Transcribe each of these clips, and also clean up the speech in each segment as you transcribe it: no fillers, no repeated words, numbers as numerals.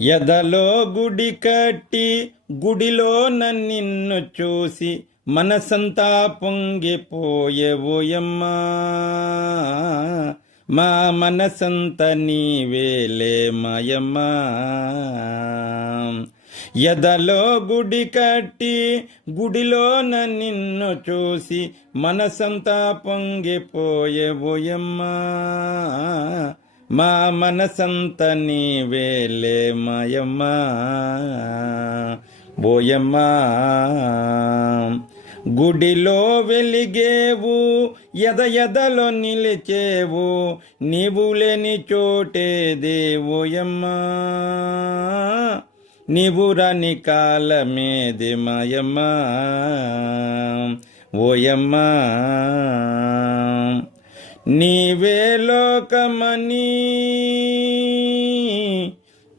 ఎదలో గుడి కట్టి గుడిలోన నిన్ను చూసి మనసంతా పొంగిపోయేవోయమ్మా. మా మనసంత నీవేలే మాయమ్మా. ఎదలో గుడి కట్టి గుడిలోన నిన్ను చూసి మనసంతా పొంగిపోయేవోయమ్మా. మా మనసంత నీవేలే మాయమ్మా. బోయమ్మా గుడిలో వెలిగేవు, ఎదలో నిలిచేవు, నీవు లేని చోటే దేవోయమ్మా. నీవు రాని కాలమేది మాయమ్మా. ఓయమ్మా నీవే లోకమని,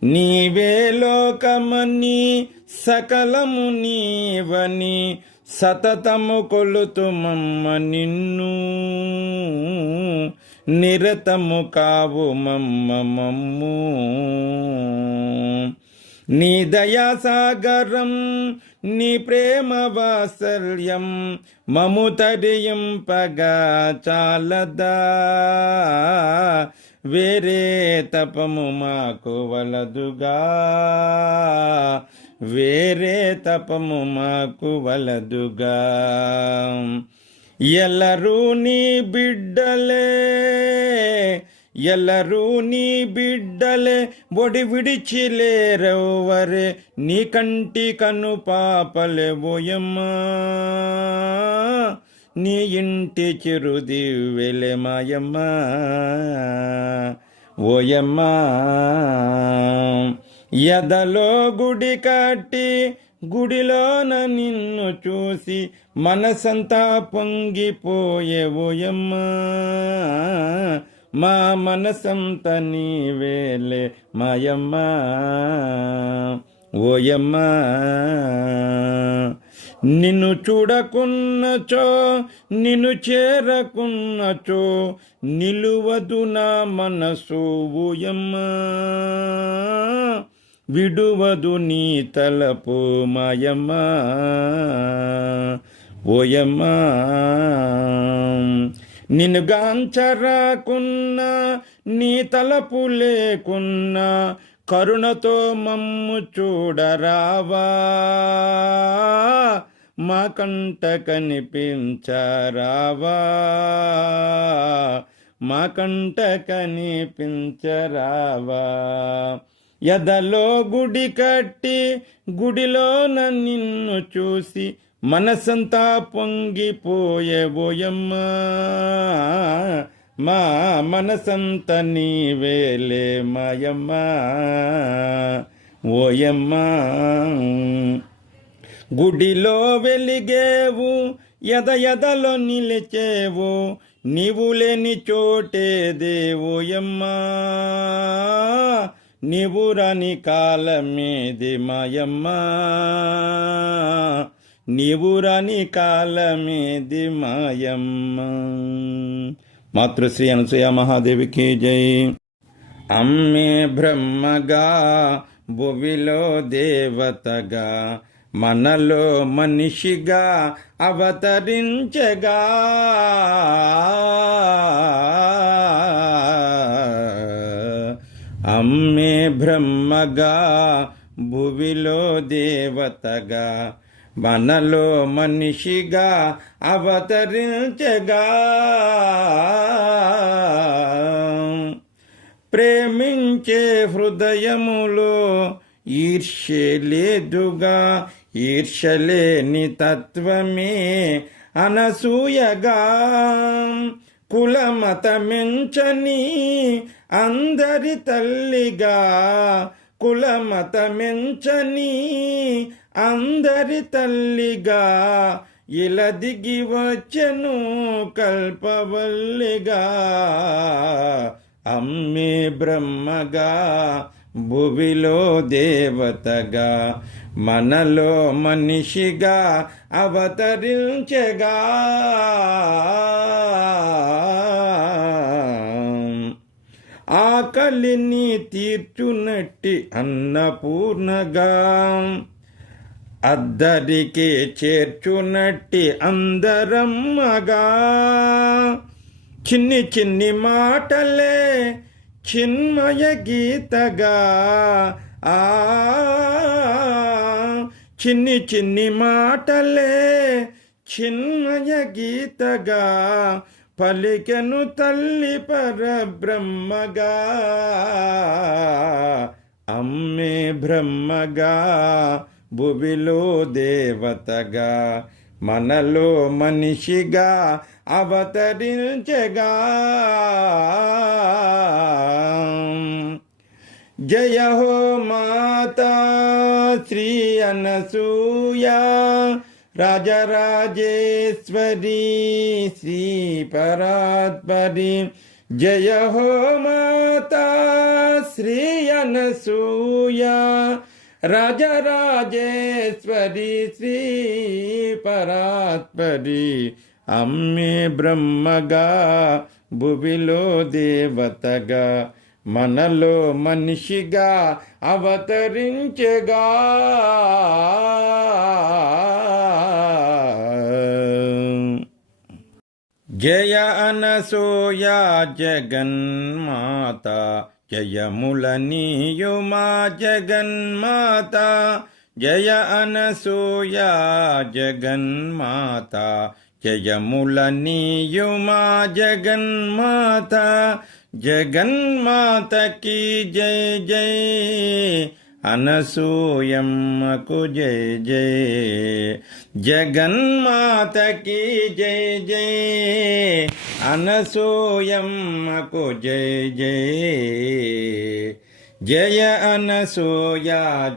నీవే లోకమని, సకలము నీవని సతతము కొలుతుమమ్మ నిన్ను. నిరతము కావు మమ్మ మమ్ము. నీ దయాసాగరం నీ ప్రేమ వాత్సల్యం మము తరింపగా చాలదా. వేరే తపము మాకు వలదుగా, వేరే తపము మాకు వలదుగా. ఎల్లరూ నీ బిడ్డలే, ఎల్లరూ నీ బిడ్డలే, ఒడి విడిచిలేరవరే నీ కంటి కను పాపలే ఓయమ్మా. నీ ఇంటి చిరుదివ్వెలే మాయమ్మా. ఓయమ్మా ఎదలో గుడి కట్టి గుడిలోన నిన్ను చూసి మనసంతా పొంగిపోయేవోయమ్మా. మా మనసంత నీవేలే మాయమ్మా. ఓయమ్మా నిన్ను చూడకున్నచో, నిన్ను చేరకున్నచో నిలువదు నా మనసు ఓయమ్మా. విడువదు నీ తలపు మాయమ్మా. ఓయమ్మా నిన్ను గాంచరాకున్నా, నీ తలపు లేకున్నా కరుణతో మమ్ము చూడరావా. మా కంట కనిపించరావా, మా కంట కనిపించరావా. ఎదలో గుడి కట్టి గుడిలోన నిన్ను చూసి మనసంతా పొంగిపోయేవోయమ్మా. మా మనసంత నీవేలే మాయమ్మా. ఓయమ్మా గుడిలో వెలిగేవు, ఎదలో నిలిచేవు, నీవు లేని చోటే దేవోయమ్మా. నీవు రాని కాలమేది మాయమ్మా. నీవు రాని కాలమేది మాయమ్మా. మాతృశ్రీ అనసూయ మహాదేవికి జై. అమ్మే బ్రహ్మగా భువిలో దేవతగా మనలో మనిషిగా అవతరించగా. అమ్మే బ్రహ్మగా భువిలో దేవతగా మనలో మనిషిగా అవతరించగా. ప్రేమించే హృదయములో ఈర్ష్య లేదుగా, ఈర్ష్యలేని తత్వమే అనసూయగా. కులమతమెంచని అందరి తల్లిగా, కులమతమెంచని అందరి తల్లిగా ఇలా దిగి వచ్చెను కల్పవల్లిగా. అమ్మే బ్రహ్మగా భువిలో దేవతగా మనలో మనిషిగా అవతరించగా. ఆకలిని తీర్చునట్టి అన్నపూర్ణగా అద్దరికి చేర్చునట్టి అందరమ్మగా చిన్ని చిన్ని మాటలే చిన్మయ గీతగా చిన్ని చిన్ని మాటలే చిన్మయ గీతగా పలికెను తల్లి పరబ్రహ్మగా అమ్మే బ్రహ్మగా భువిలో దేవతగా మనలో మనిషిగా అవతరించగా జయ హో మాతా శ్రీ అనసూయ రాజరాజేశ్వరి శ్రీ పరాత్పరి జయ హో మాతా శ్రీ అనసూయ రాజరాజేశ్వరి శ్రీ పరాత్పరి అమ్మే బ్రహ్మగా భువిలో దేవతగా మనలో మనిషిగా అవతరించగా జయ అనసూయ జగన్మాత జయములనీయుమా జగన్మాత జయ అనసూయ జగన్మాత జయములనీయుమా జగన్మాత జగన్మాతకి జయ జయ అనసూయమ్మకు జయ జయ జగన్మాతకి జయ జయ అనసూయమ్మకు జయ జయ జయ అనసూయ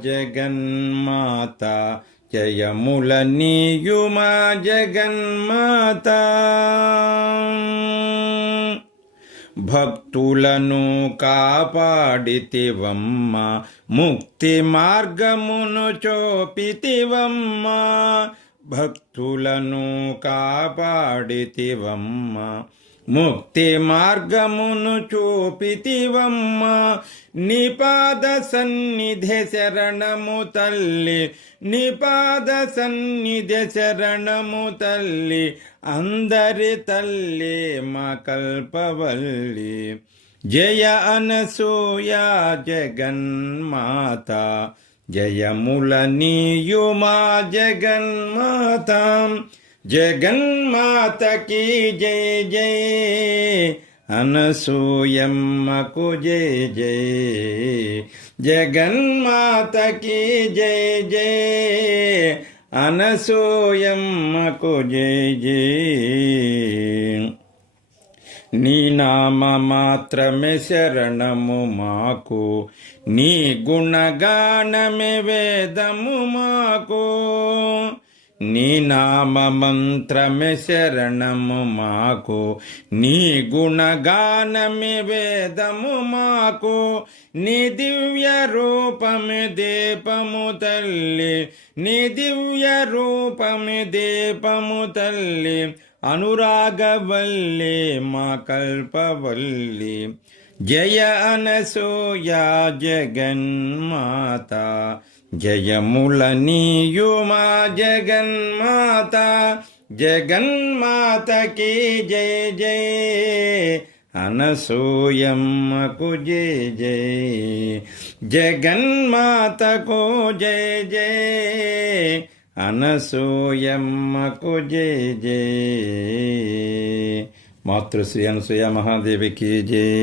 జగన్మాత జయములనీయుమా జగన్మాత భక్తులను కాపాడితివమ్మ ముక్తి మార్గమును చూపితివమ్మ భక్తులను కాపాడితివమ్మ ముక్తి మార్గమును చూపితివమ్మ నిపాద సన్నిధి శరణము తల్లి నిపాద సన్నిధి శరణము తల్లి అందరి తల్లి మా కల్పవల్లి జయ అనసూయ జగన్మాత జయములనీయుమా జగన్మాత జగన్మాతకి జయ జయ అనసూయమ్మకు జయ జయ జగన్మాతకి జయ జయ అనసూయమ్మకు జయ జయ నీ నామ మాత్రమే శరణము మాకు నీ గుణగానమే వేదము మాకు నీ నామ మంత్రమే శరణము మాకు నీ గుణగానమే వేదము మాకు నీ దివ్య రూపమే దీపము తల్లి నీ దివ్య రూపమే దీపము తల్లి అనురాగవల్లి మా కల్పవల్లి జయ అనసూయ జగన్మాత జయములనీయుమా జగన్మాత జగన్మాతకి జయ జయ అనసూయమ్మకు జయ జయ జగన్మాతకు జయ జయ అనసూయమ్మకు జయ జయ మాతృశ్రీ అనసూయ మహాదేవికి జయ.